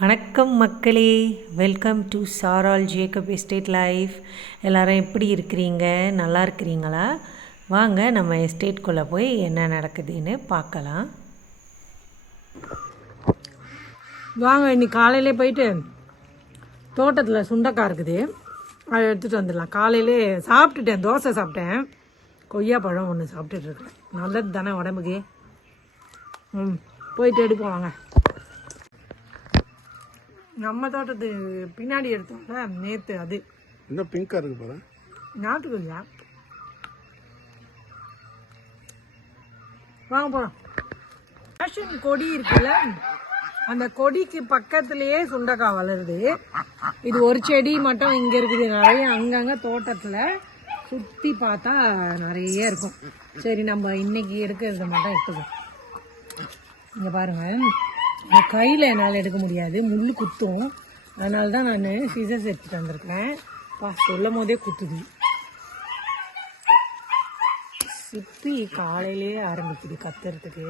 வணக்கம் மக்களே. Welcome to Saral Jacob estate life எல்லாரும் எப்படி இருக்கிறீங்க? நல்லா இருக்கிறீங்களா? வாங்க நம்ம எஸ்டேட்குள்ளே போய் என்ன நடக்குதுன்னு பார்க்கலாம். வாங்க இன்னைக்கு காலையிலே போயிட்டு தோட்டத்தில் சுண்டக்காய் இருக்குது. அதை எடுத்துகிட்டு வந்துடலாம். காலையிலே சாப்பிட்டுட்டேன் தோசை சாப்பிட்டேன். கொய்யா பழம் ஒன்று சாப்பிட்டுட்டு இருக்கேன். நல்லது தானே உடம்புக்கு? ம் போயிட்டு எடுப்போம் வாங்க. நம்ம தோட்டத்து பின்னாடி எடுத்தோம்ல நேற்று அது. இன்னும் பிங்காக இருக்கு பாரு. நாட்டுக்குள்ளா வாங்க போகலாம் பேஷன் கொடி இருக்குல்ல அந்த கொடிக்கு பக்கத்துலயே சுண்டக்காய் வளருது. இது ஒரு செடி மட்டும் இங்க இருக்குது நிறைய அங்கங்க தோட்டத்துல. சுத்தி பார்த்தா நிறைய இருக்கும். சரி நம்ம இன்னைக்கு எடுக்கிறத மட்டும் எடுத்துக்கோம் இங்க பாருங்க. இந்த கையில் என்னால் எடுக்க முடியாது. முள் குத்தும். அதனால தான் நான் சீசர்ஸ் எடுத்துகிட்டு வந்திருக்கேன் பா சொல்லும் போதே குத்துது. சிப்பி காலையிலேயே ஆரம்பிக்குது கத்துறதுக்கு.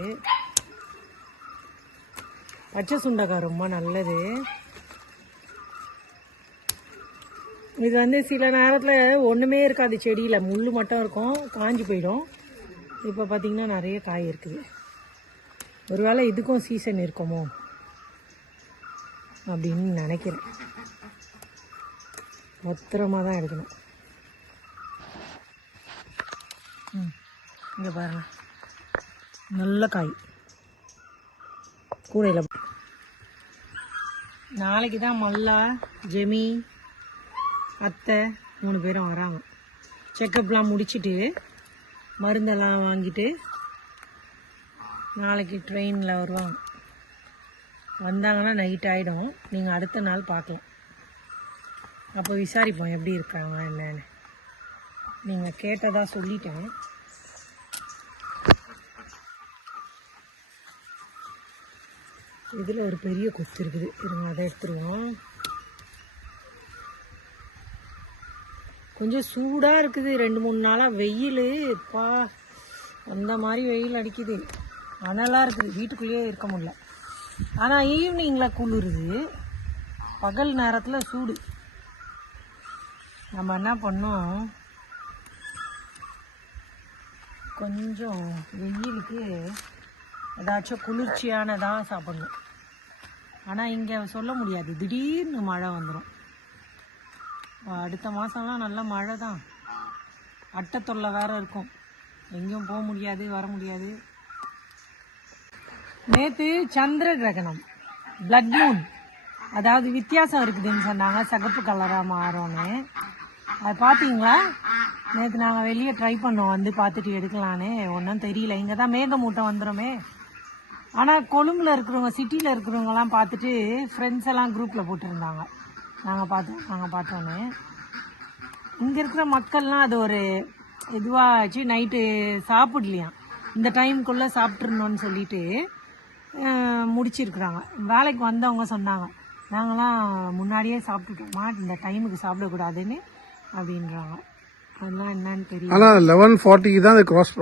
பச்சை சுண்டக்காய் ரொம்ப நல்லது. இது வந்து சில நேரத்தில் ஒன்றுமே இருக்காது செடியில். முள் மட்டும் இருக்கும் காஞ்சி போயிடும். இப்போ பார்த்திங்கன்னா நிறைய காய் இருக்குது. ஒருவேளை இதுக்கும் சீசன் இருக்குமோ? அப்படின்னு நினைக்கிறேன். பத்திரமா தான் எடுக்கணும். ம் இங்கே பாருங்க. நல்ல காய். கூடையில் நாளைக்கு தான் மல்லா ஜெமி அத்தை மூணு பேரும் வராங்க. செக்கப்லாம் முடிச்சுட்டு மருந்தெல்லாம் வாங்கிட்டு நாளைக்கு ட்ரெயினில் வருவாங்க. வந்தாங்கன்னா நைட் ஆகிடும் நீங்கள் அடுத்த நாள் பார்க்கலாம். அப்போ விசாரிப்போம் எப்படி இருக்காங்க என்னன்னு. நீங்கள் கேட்டதாக சொல்லிட்டேன். இதில் ஒரு பெரிய கொத்து இருக்குது. இருங்க அதை எடுத்துருவோம். கொஞ்சம் சூடாக இருக்குது. ரெண்டு மூணு நாளாக வெயில். பா அந்த மாதிரி வெயில் அடிக்குது. அனலாக இருக்குது. வீட்டுக்குள்ளேயே இருக்க முடியல. ஆனால் ஈவினிங்கில் குளிருது. பகல் நேரத்தில் சூடு. நம்ம என்ன பண்ணோம்? கொஞ்சம் வெயிலுக்கு ஏதாச்சும் குளிர்ச்சியானதாக சாப்பிடணும். ஆனால் இங்கே சொல்ல முடியாது. திடீர்னு மழை வந்துடும் அடுத்த மாதம்லாம் நல்ல மழை தான் அட்டை தொல்லை வேறு இருக்கும். எங்கேயும் போக முடியாது வர முடியாது. நேற்று சந்திர கிரகணம். பிளட் மூன் அதாவது வித்தியாசம் இருக்குதுன்னு சொன்னாங்க. சகப்பு கலராக மாறும்னு. அது பார்த்தீங்களா நேற்று நாங்கள் வெளியே ட்ரை பண்ணோம். வந்து பார்த்துட்டு எடுக்கலான்னு. ஒன்றும் தெரியல. இங்கே தான் மேகமூட்டம் வந்துடுமே ஆனால் கொழும்பில் இருக்கிறவங்க சிட்டியில் இருக்கிறவங்கலாம் பார்த்துட்டு ஃப்ரெண்ட்ஸ் எல்லாம் குரூப்பில் போட்டிருந்தாங்க. நாங்கள் பார்த்தோம் நாங்கள் பார்த்தோன்னு. இங்கே இருக்கிற மக்கள்லாம் அது ஒரு இதுவாச்சு நைட்டு சாப்பிடலையாம். இந்த டைமுக்குள்ளே சாப்பிட்றணும்னு சொல்லிட்டு முடிச்சிருக்கிறாங்க. வேலைக்கு வந்தவங்க சொன்னாங்க. நாங்களாம் முன்னாடியே சாப்பிட்டுட்டோமா. இந்த டைமுக்கு சாப்பிடக்கூடாதுன்னு அப்படின்றாங்க. அதெல்லாம் என்னன்னு தெரியல. ஆனால் லெவன் ஃபார்ட்டிக்கு தான் அது கிராஸ்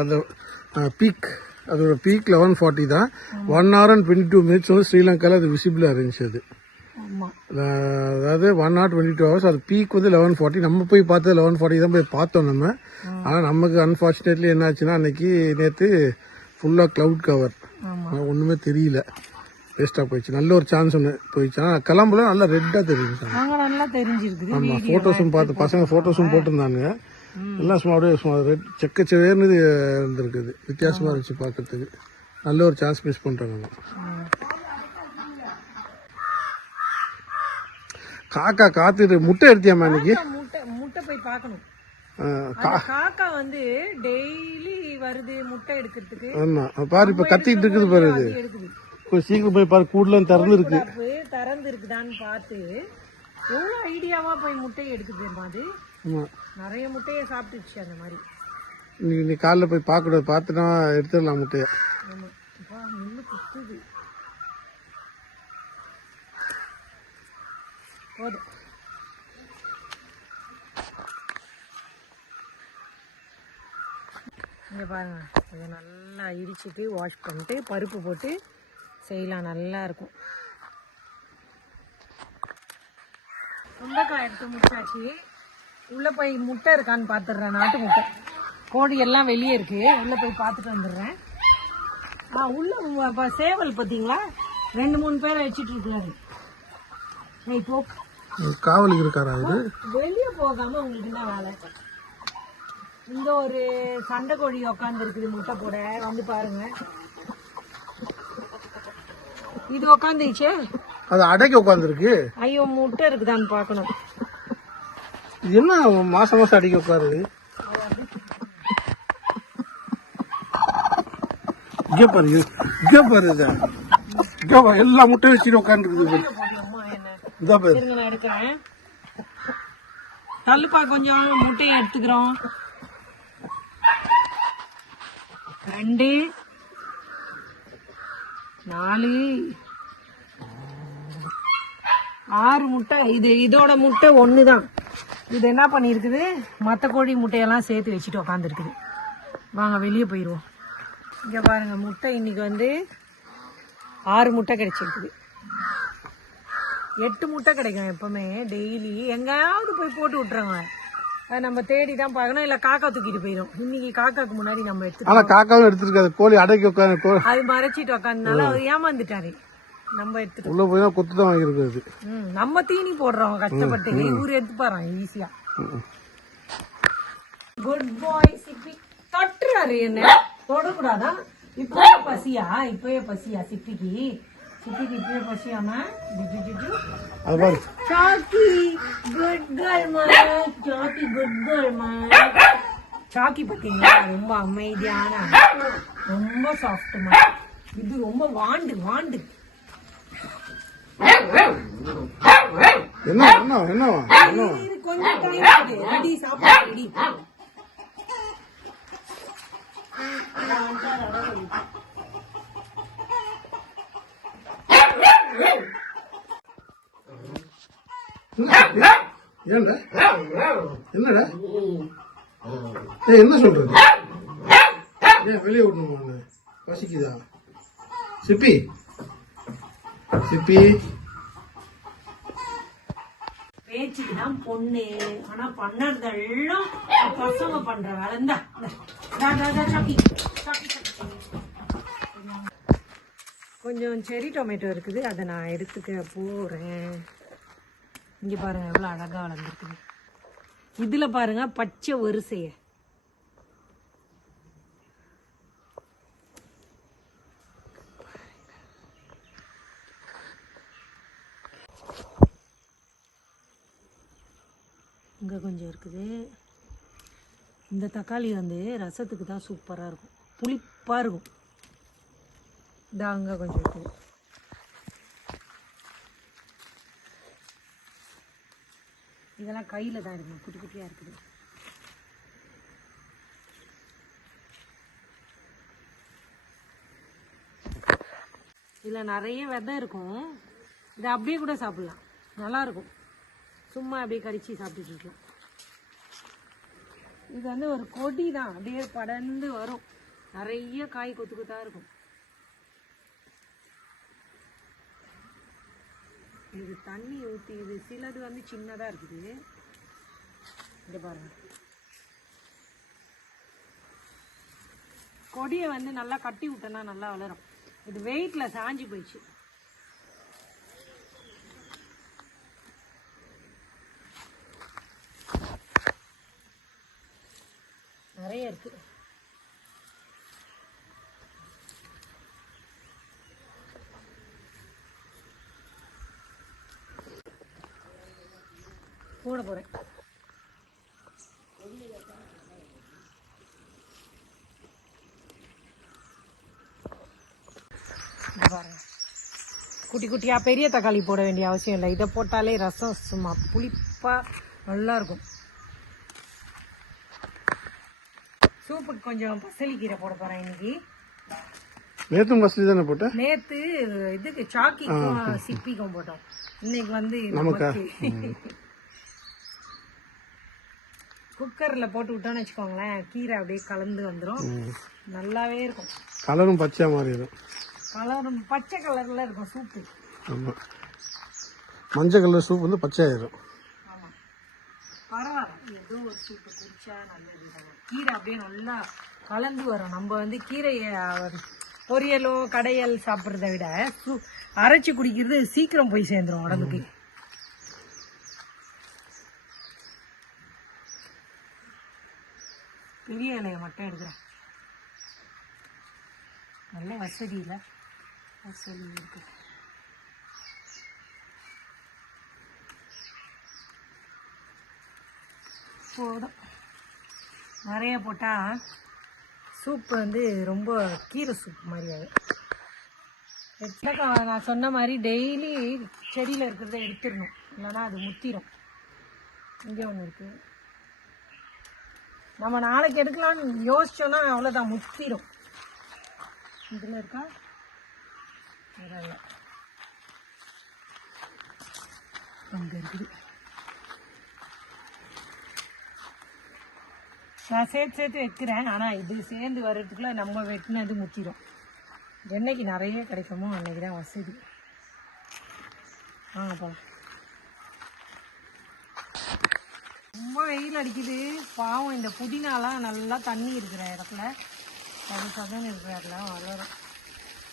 அந்த பீக் அதோட பீக் லெவன் ஃபார்ட்டி தான். One hour and twenty two minutes வந்து ஸ்ரீலங்காவில் அது விசிபிளாக இருந்துச்சு அது. அதாவது one hour twenty two hours அது பீக் வந்து லெவன் ஃபார்ட்டி நம்ம போய் பார்த்தது லெவன் ஃபார்ட்டி தான் போய் பார்த்தோம் நம்ம. ஆனால் நமக்கு அன்ஃபார்ச்சுனேட்லி என்னாச்சுன்னா அன்னைக்கு நேற்று ஃபுல்லாக க்ளவுட் கவர் ஆமாம் ஒன்றுமே தெரியல. வேஸ்ட்டாக போயிடுச்சு. நல்ல ஒரு சான்ஸ் ஒன்று போயிடுச்சு? ஆனால் கிளம்புல நல்லா ரெட்டாக நல்லா தெரிஞ்சிருக்குது. ஆமாம் ஃபோட்டோஸும் பார்த்து பசங்க ஃபோட்டோஸும் போட்டிருந்தாங்க எல்லாம் சும்மா அப்படியே சும்மா ரெட் செக்கச்சவேர்னு இது இருந்திருக்குது. வித்தியாசமாக இருந்துச்சு பார்க்கறதுக்கு. நல்ல ஒரு சான்ஸ் மிஸ் ம். காக்கா காத்துட்டு முட்டை எடுத்தியாமா இன்னைக்கு? முட்டை முட்டை போய் பார்க்கணும். காக்கா வந்து டெய்லி வருது முட்டை எடுக்கிறதுக்கு. ஆமா. பாரு இப்போ கத்திக்கிட்டு இருக்குது பாரு இது. எடுக்குது. கொஞ்சம் சீக்கிரம் போய் பாரு கூடலாம் திறந்து இருக்கு. திறந்து இருக்குதான்னு பார்த்து எவ்வளோ ஐடியாவா போய் முட்டையை எடுக்குதுமா அது? நிறைய முட்டையை சாப்பிட்டுச்சு அந்த மாதிரி. இன்னைக்கு நீ காலைல போய் பார்க்கக்கூடாது பார்த்துனா எடுத்துடலாம் முட்டையை. போதும். இங்கே பாருங்க. இதை நல்லா இடிச்சிட்டு வாஷ் பண்ணிட்டு பருப்பு போட்டு செய்யலாம். நல்லா இருக்கும். சுண்டக்காய் எடுத்து முட்டாச்சு உள்ள போய் முட்டை இருக்கான்னு பாத்துடுறேன். நாட்டு முட்டை. கோழி எல்லாம் வெளியே இருக்கு. உள்ள போய் பார்த்துட்டு வந்துடுறேன். ஆ உள்ள சேவல் பாத்தீங்களா ரெண்டு மூணு பேரை வச்சுட்டு இருக்காரு. ஏய், போ. காவலுக்கு இருக்காரா வெளியே போகாம உங்களுக்கு என்ன வேலை? இங்க ஒரு சண்டை கோழி உக்காந்து இருக்குது முட்டை போட. வந்து பாருங்க. இது உக்காந்துச்சே அது அடைக்க உட்காந்துருக்கு ஐயோ முட்டை இருக்குதான்னு பார்க்கணும். இது என்ன மாசம் மாசம் அடிக்க உட்காருது இங்க பாரு இங்க பாரு இங்க பாரு எல்லா முட்டையும் வச்சுட்டு உட்காந்துருக்குது இந்த பாரு. நான் எடுக்கிறேன். தள்ளுப்பா கொஞ்சம் முட்டையை எடுத்துக்கிறோம். ரெண்டு நாலு ஆறு முட்டை. இது இதோட முட்டை ஒன்று தான் இது என்ன பண்ணியிருக்குது? மற்ற கோழி முட்டையெல்லாம் சேர்த்து வச்சுட்டு உக்காந்துருக்குது. வாங்க வெளியே போயிடுவோம் இங்கே பாருங்கள் முட்டை இன்றைக்கி வந்து ஆறு முட்டை கிடைச்சிருக்குது. எட்டு முட்டை கிடைக்கும் எப்பவுமே டெய்லி. எங்கேயாவது போய் போட்டு விட்டுறாங்க நம்ம தேடி தான் பார்க்கணும். இல்லை காக்கா தூக்கிட்டு போயிடும் இன்னைக்கு காக்காக்கு முன்னாடி நம்ம எடுத்து ஆனா காக்காவும் எடுத்துருக்காது. கோழி அடைக்க உட்காந்து அது மறைச்சிட்டு உக்காந்தனால அவர் ஏமாந்துட்டாரு. நம்ம எடுத்துட்டு உள்ள போய் குத்து தான் வாங்கியிருக்காது ம், நம்ம தீனி போடுறோம் கஷ்டப்பட்டு. இவரு எடுத்துப்பாரான் ஈஸியா குட் பாய் சிப்பி. தட்டுறாரு என்ன? தொடக்கூடாதா? இப்பவே பசியா? இப்பவே பசியா சிப்பிக்கு? சாக்கி பாத்தீங்களா ரொம்ப அமைதியான ரொம்ப சாஃப்ட்மா இது ரொம்ப வாண்டு வாண்டு என்ன என்ன என்ன இது கொஞ்சம் டைம் ரெடி சாப்பாடு ரெடி ஏன்டா என்னடா ஏய் என்ன சொல்றது ஏன் வெளியே விடணுமா பசிக்குதா சிப்பி சிப்பி பேச்சுக்கு தான் பொண்ணு ஆனா பண்ணறதெல்லாம் பசங்க பண்ற வேலை தான் இந்தா. இந்தா, இந்தா, இந்தா, சாக்கி, சாக்கி, சாக்கி. கொஞ்சம் செரி டொமேட்டோ இருக்குது. அதை நான் எடுத்துக்க போகிறேன் இங்கே பாருங்கள் எவ்வளோ அழகாக வளர்ந்துருக்குது. இதில் பாருங்கள் பச்சை வரிசையை. இங்கே கொஞ்சம் இருக்குது. இந்த தக்காளி வந்து ரசத்துக்கு தான் சூப்பராக இருக்கும். புளிப்பாக இருக்கும். இந்த கொஞ்சம் இருக்குது இதெல்லாம் கையில் தான் இருக்கும் குட்டி குட்டியாக இருக்குது. இதில் நிறைய விதை இருக்கும். இதை அப்படியே கூட சாப்பிட்லாம். நல்லா இருக்கும். சும்மா அப்படியே கடிச்சு சாப்பிட்டுட்டு இருக்கலாம். இது வந்து ஒரு கொடி தான். அப்படியே படர்ந்து வரும். நிறைய காய் கொத்து கொத்தா இருக்கும். இது தண்ணி ஊற்றி இது சிலது வந்து சின்னதாக இருக்குது. இங்க பாருங்க. கொடியை வந்து நல்லா கட்டி விட்டோன்னா நல்லா வளரும். இது வெயிட்டில் சாஞ்சி போயிடுச்சு. நிறைய இருக்குது போட இங்க பாருங்க. குட்டி குட்டியா பெரிய தக்காளி போட வேண்டிய அவசியம் இல்லை. இதை போட்டாலே ரசம் சும்மா புளிப்பா நல்லா இருக்கும். சூப்புக்கு கொஞ்சம் பசலிக்கீரை போட போறேன் இன்னைக்கு. நேத்தும் பஸ்லி தானே போட்ட? நேத்து இதுக்கு சாக்கிக்கும் சிப்பிக்கும் போட்டோம். இன்னைக்கு வந்து நமக்கா? குக்கர்ல போட்டு விட்டோம்னு வச்சுக்கோங்களேன் கீரை அப்படியே கலந்து வந்துரும். நல்லாவே இருக்கும். கலரும் பச்சையா மாறிடும். கலரும் பச்சை கலர்ல இருக்கும் சூப்பு ஆமா. மஞ்சள் கலர் சூப் வந்து பச்சை ஆயிரும் சூப்பு குடிச்சா நல்லது கீரை அப்படியே நல்லா கலந்து வரும். நம்ம வந்து கீரையை பொரியலோ கடையல் சாப்பிட்றத விட அரைச்சு குடிக்கிறது சீக்கிரம் போய் சேர்ந்துரும் உடம்புக்கு. பெரிய இலையை மட்டும் எடுக்கிறேன். நல்ல வசதி இல்லை. வசதி இருக்கு. போதும். நிறைய போட்டால் சூப் வந்து ரொம்ப கீரை சூப் மாதிரி ஆகும் எடுத்தாக்கா நான் சொன்ன மாதிரி டெய்லி செடியில் இருக்கிறத எடுத்துடணும். இல்லைன்னா அது முத்திரும். இங்கே ஒன்று இருக்குது நம்ம நாளைக்கு எடுக்கலாம்னு யோசிச்சோன்னா அவ்வளோதான் முத்திரும். இதில் இருக்கா? இல்லை. அங்கே இருக்குது. நான் சேர்த்து சேர்த்து வைக்கிறேன் ஆனால் இது சேர்ந்து வர்றதுக்குள்ள நம்ம வெட்டினது முத்திடும் என்னைக்கு நிறைய கிடைக்குமோ அன்னைக்கு தான் வசதி. ஆமாப்பா ரொம்ப வெயில் அடிக்குது. பாவம் இந்த புதினாலாம் நல்லா தண்ணி இருக்கிற இடத்துல. அது சதன் இருக்கிற இடத்துல வளரும்.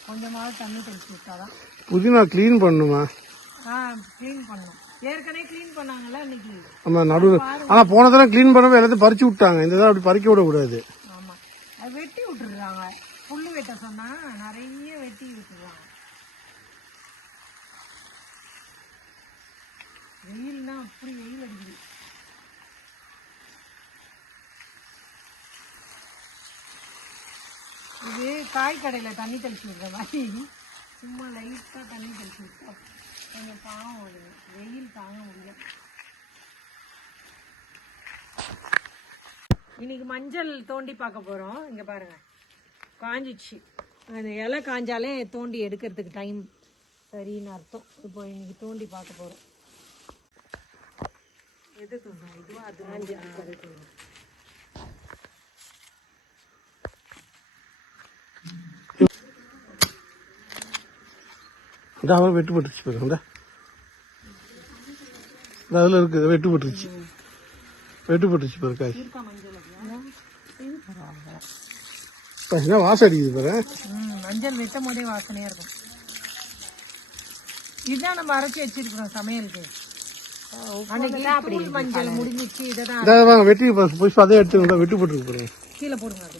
கொஞ்சமாவது தண்ணி தெளிச்சு விட்டாதான். புதினா க்ளீன் பண்ணுமா? ஆ க்ளீன் பண்ணணும் ஏற்கனவே க்ளீன் பண்ணாங்கல்ல இன்னைக்கு. ஆமா நடுவில். ஆனா போன தடவை க்ளீன் பண்ணவே எல்லாத்தையும் பறிச்சு விட்டாங்க. இந்த தடவை அப்படி பறிக்க விடக்கூடாது. ஆமாம் அது வெட்டி விட்டுருக்காங்க புல்லு வெட்ட சொன்னா நிறைய வெட்டி விட்டுருவாங்க வெயில்னா அப்படி வெயில் அடிக்குது. இது காய் கடையில் தண்ணி தெளிச்சு விடுற மாதிரி. சும்மா லைட்டாக தண்ணி தெளிச்சு விட்டா கொஞ்சம் பாவம் வருது வெயில் தாங்க முடியல இன்னைக்கு மஞ்சள் தோண்டி பார்க்க போகிறோம் இங்கே பாருங்கள் காஞ்சிச்சு. அந்த இலை காஞ்சாலே தோண்டி எடுக்கிறதுக்கு டைம் சரின்னு அர்த்தம். இப்போ இன்னைக்கு தோண்டி பார்க்க போகிறோம் எது தோணும் இதுவா? அது இந்த அவன் வெட்டு போட்டுருச்சு பாருங்க இந்த. அதில் இருக்குது வெட்டு போட்டுருச்சு. வெட்டு போட்டுருச்சு பாரு காய். என்ன வாசம் அடிக்குது பாரு. ம் மஞ்சள் வெட்டும் போதே வாசனையாக இருக்கும். இதுதான் நம்ம அரைச்சி வச்சிருக்கிறோம் சமையலுக்கு. மஞ்சள் முடிஞ்சிச்சு இதை தான் வெட்டி புஷ்பா அதே எடுத்து வெட்டு போட்டுருக்கு பாருங்க கீழே போடுங்க அது.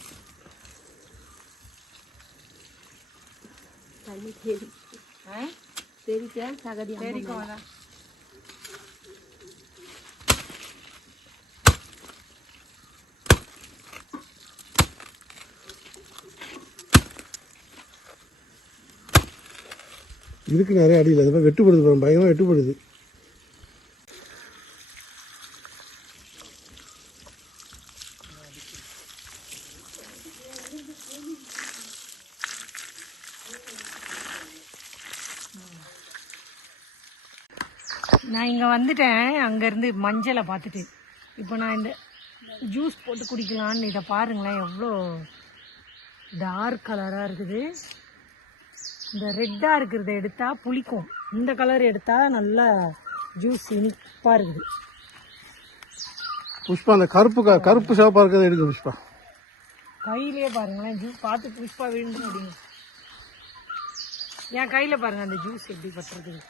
ஆ? தெரிக்கும் அதான். இதுக்கு நிறைய அடியில் அது மாதிரி வெட்டுப்படுது பயங்கரமாக வெட்டுப்படுது நான் இங்கே வந்துட்டேன். அங்கேருந்து மஞ்சளை பார்த்துட்டு. இப்போ நான் இந்த ஜூஸ் போட்டு குடிக்கலான்னு இதை பாருங்களேன். எவ்வளோ டார்க் கலராக இருக்குது. இந்த ரெட்டாக இருக்கிறத எடுத்தால் புளிக்கும். இந்த கலர் எடுத்தால் நல்லா ஜூஸ் இனிப்பாக இருக்குது. புஷ்பா அந்த கருப்பு க- கருப்பு சிவப்பா இருக்கிறத எடுக்க புஷ்பா. கையிலேயே பாருங்களேன். ஜூஸ் பார்த்து புஷ்பா விழுந்து முடியும் என் கையில் பாருங்க அந்த ஜூஸ் எப்படி பட்டுறது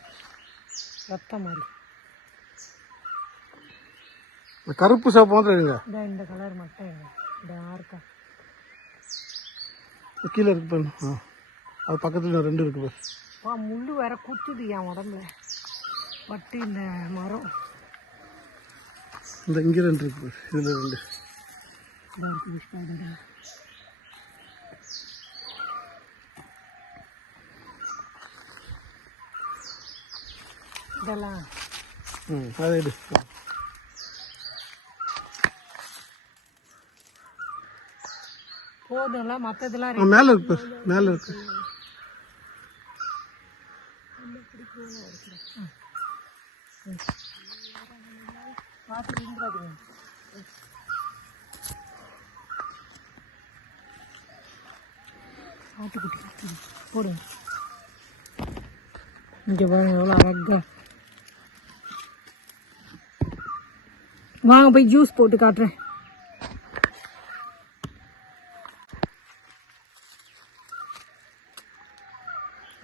ரத்தம் மாதிரி. இந்த கருப்பு சிவப்பு மாத்திரம் எடுங்க. இந்த கலர் மட்டும் டார்க்கா கீழே இருக்கு பாருங்க. ஆ. அது பக்கத்துல ரெண்டு இருக்கு பாரு. பா முள்ளு வேற குத்துது என் உடம்புல. பட்டு இந்த மரம். இந்த இங்கே ரெண்டு இருக்கு பாரு. இதுல ரெண்டு. இதெல்லாம். ம் அதை எடு. போதும்ல மற்றதெல்லாம் மேல இருக்கு மேல இருக்கு. ஆட்டுக்குட்டி போடுங்க. இங்கே பாருங்க எவ்வளோ வாங்க போய் ஜூஸ் போட்டு காட்டுறேன்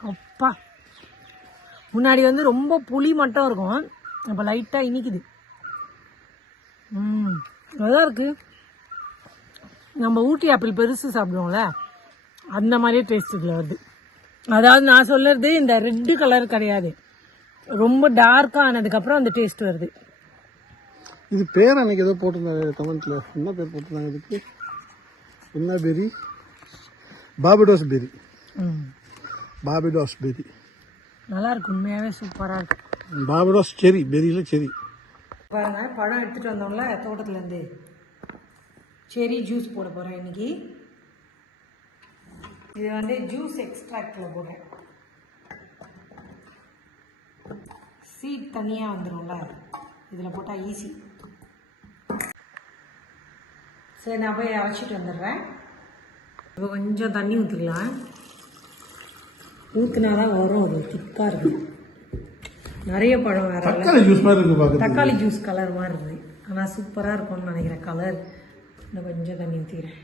அப்பா முன்னாடி வந்து ரொம்ப புளி மட்டும் இருக்கும். இப்போ லைட்டாக இனிக்குது. ம் நல்லா இருக்கு. நம்ம ஊட்டி ஆப்பிள் பெருசு சாப்பிடுவோம்ல அந்த மாதிரியே டேஸ்ட் இதில் வருது. அதாவது நான் சொல்றது இந்த ரெட்டு கலர் கிடையாது. ரொம்ப டார்க்காக ஆனதுக்கப்புறம் அந்த டேஸ்ட் வருது. இது பேர் அன்னைக்கு ஏதோ போட்டிருந்தாங்க கமெண்ட்ல என்ன பேர் போட்டிருந்தாங்க இதுக்கு? என்ன பெரி பாபிடோஸ் பெரி ம். பாபிடோஸ் பெரி நல்லா இருக்கு உண்மையாகவே சூப்பராக இருக்கு. பாபிடோஸ் செரி பெரியில் செரி. பாருங்க பழம் எடுத்துட்டு வந்தோம்ல தோட்டத்துலேருந்து. செரி ஜூஸ் போட போகிறேன் இன்னைக்கு. இது வந்து ஜூஸ் எக்ஸ்ட்ராக்டில் போடுறேன். சீட் தனியாக வந்துடும்ல இதில் போட்டால் ஈஸி சரி நான் போய் அரைச்சிட்டு வந்துடுறேன். இப்போ கொஞ்சம் தண்ணி ஊற்றிக்கலாம் ஊற்றினா தான் வரும். அது திக்காக இருக்கும். நிறைய பழம் வேற தக்காளி ஜூஸ் மாதிரி இருக்கு பார்க்க தக்காளி ஜூஸ் கலர் மாதிரி இருக்குது ஆனால் சூப்பராக இருக்கும்னு நினைக்கிறேன். கலர் இன்னும் கொஞ்சம் தண்ணி ஊற்றிக்கிறேன்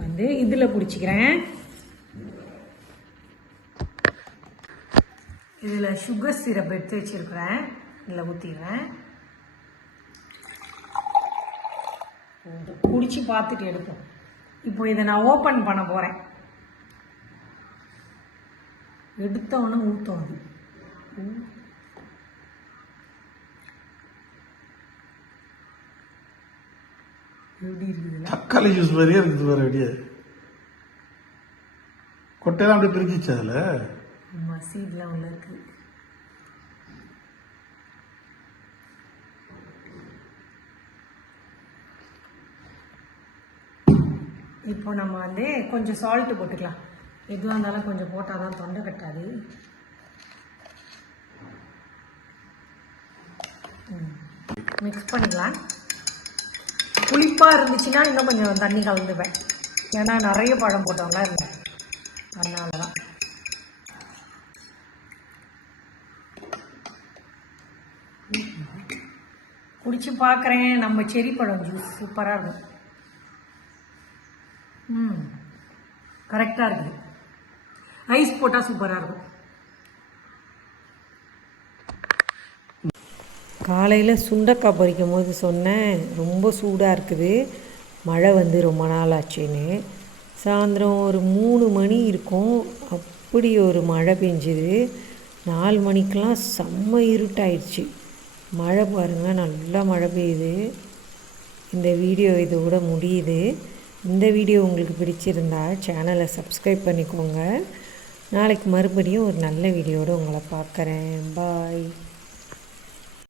வந்து இதில் பிடிச்சிக்கிறேன். இதில் சுகர் சிரப் எடுத்து வச்சிருக்கிறேன். இதில் ஊற்றிடுறேன் குடிச்சு பார்த்துட்டு எடுப்போம். இப்போ இதை நான் ஓப்பன் பண்ண போகிறேன் எடுத்தவொன்னே ஊற்றும் அது எப்படி இருக்குதுல்ல தக்காளி ஜூஸ் மாதிரியே இருக்குது வேற அப்படியே. கொட்டையெல்லாம் அப்படியே பிரிக்கிச்சு அதில். மசீட்லாம் உள்ள இருக்கு. இப்போ நம்ம வந்து கொஞ்சம் சால்ட்டு போட்டுக்கலாம். எதுவாக இருந்தாலும் கொஞ்சம் போட்டால் தான் தொண்டை கட்டாது. மிக்ஸ் பண்ணிக்கலாம். புளிப்பாக இருந்துச்சுன்னா இன்னும் கொஞ்சம் தண்ணி கலந்துப்பேன். ஏன்னா நிறைய பழம் போட்டவங்களாம் இருந்தேன் அதனால தான் குடிச்சு பார்க்குறேன். நம்ம செரி பழம் ஜூஸ் சூப்பராக இருக்கும். ம். கரெக்டாக இருக்குது. ஐஸ் போட்டால் சூப்பராக இருக்கும். காலையில் சுண்டக்காய் பறிக்கும் போது சொன்னேன் ரொம்ப சூடாக இருக்குது. மழை வந்து ரொம்ப நாள் ஆச்சுன்னு. சாயந்தரம் ஒரு மூணு மணி இருக்கும். அப்படி ஒரு மழை பெஞ்சுது. நாலு மணிக்கெலாம் செம்ம இருட்டாயிடுச்சு. மழை பாருங்கள் நல்லா மழை பெய்யுது. இந்த வீடியோ இதோட முடியுது. இந்த வீடியோ உங்களுக்கு பிடிச்சிருந்தா சேனலை சப்ஸ்கிரைப் பண்ணிக்கோங்க. நாளைக்கு மறுபடியும் ஒரு நல்ல வீடியோடு உங்களை பார்க்குறேன். பாய்